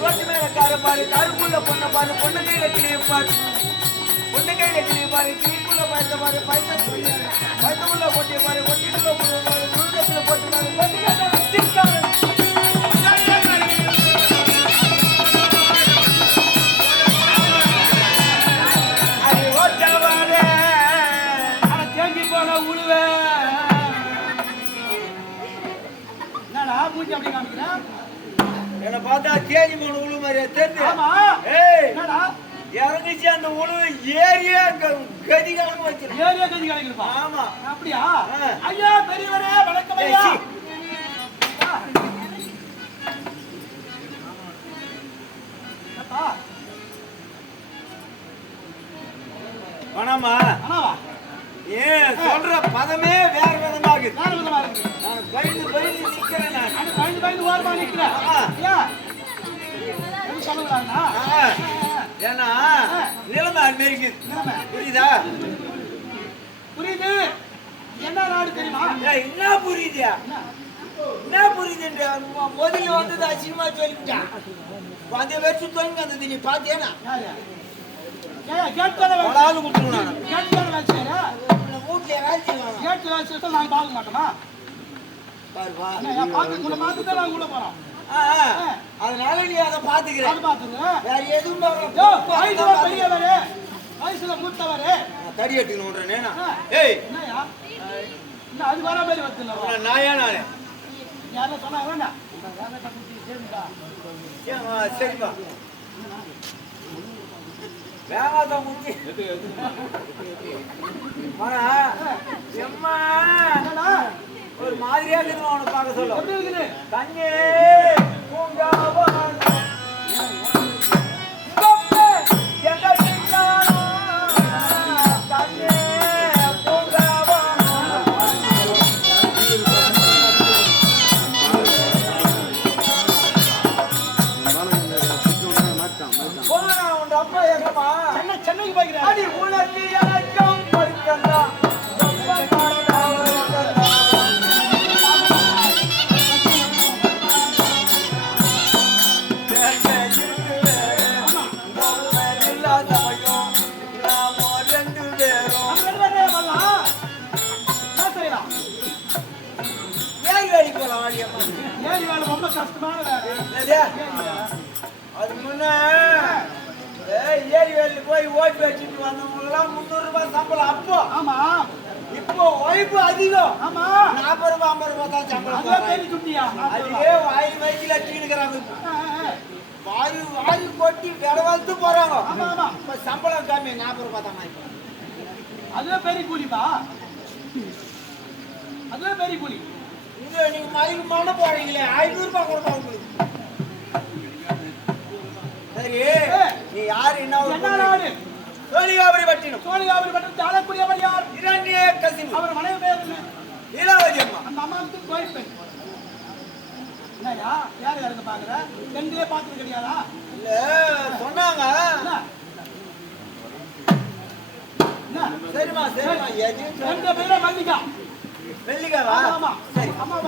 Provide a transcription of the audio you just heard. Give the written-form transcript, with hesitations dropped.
road மேல கார பாரு, காருக்குள்ள பொண்ணை பாரு, பொண்ணு கையில கிளிய பாரு, பொண்ணு கையில கிளிய பாரு, கிளிக்குள்ள பயத்த பாரு, பயத்தக்குள்ள கொட்டிய பாரு, கொட்டிக்குள்ள முழுக்கத்துல போட்டு பாரு, தேங்கி போன உழுவ என்னடா மூஞ்சி அப்படி காமிக்கிறேன் என்ன பார்த்தா தேஞ்சி போன உழு மாதிரியா தெரிஞ்சு இறங்கிச்சு அந்த உழவு ஏரியா கதிகாலம் வச்சு ஏரியா கதிகாலம் ஆமா அப்படியா ஐயா பெரியவரே வணக்கம் ஐயா வணமா ஏன் சொல்ற பதமே வேற விதமா இருக்கு நான் பயந்து பயந்து நிக்கிறேன் நான் பயந்து ஓரமா நிக்கிறேன் ஏன்னா நிலைமை அமெரிக்கு புரியுதா புரியுது என்ன நாடு தெரியுமா என்ன புரியுதா என்ன புரியுது முதல்ல வந்தது அசிங்கமா சொல்லிட்டான் அந்த வச்சு தொங்க அந்த நீ பாத்தியானா வீட்டுல வேலை செய்வாங்க நாங்க பார்க்க மாட்டோமா பார்த்துதான் நாங்க உள்ள போறோம் அதனால நீ அதை பாத்துக்கிறேன் வேற எதுவும் பெரியவரே வயசுல மூத்தவரே தடி எடுத்துக்கணும் ஏய் அது வர மாதிரி வந்து நாயா நானே யாரும் சொன்னாங்க சரிப்பா வேகாதான் முடிஞ்சு ஒரு மாதிரியா இருக்கு அவனை பார்க்க சொல்ல தண்ணே சென்னைக்கு போய்க்கிறேன் உனக்கு எனக்கும் படிக்கலாம் ரொம்ப கஷ்டமான அது முன்ன ஏரி வேலைக்கு போய் ஓட்டு வச்சுட்டு வந்தவங்க 300 ரூபாய் சம்பளம் அப்போ ஆமா இப்போ ஒய்ஃபு அதிகம் ஆமா 40 ரூபாய் 50 ரூபாய் தான் சம்பளம் அதுவே வாய் வயிற்றுல அடிச்சுக்கிறாங்க வாயு வாயு கொட்டி விடவழ்த்து போறாங்க இப்ப சம்பளம் கம்மி 40 ரூபாய் தான் அதுவே பெரிய கூலிப்பா அதுவே பெரிய கூலி நீங்க மதிக்கு மண்ண போறீங்களே 500 ரூபாய் கொடுப்பா உங்களுக்கு சரி நீ யாரு என்ன நாடு சோழிகாபுரி பட்டினம் தாழக்கூடியவர் யார் இரண்டே கசிவு அவர் மனைவி பேர் என்ன லீலாவதி அம்மா அந்த அம்மாவுக்கு கோயில் பெண் என்னயா யார் யாருக்கு பாக்குற ரெண்டே பாத்துட்டு கிடையாதா இல்ல சொன்னாங்க சரிமா சரிமா ரெண்டு பேரும் மல்லிகா மல்லிகாவா ஆமா சரி அம்மா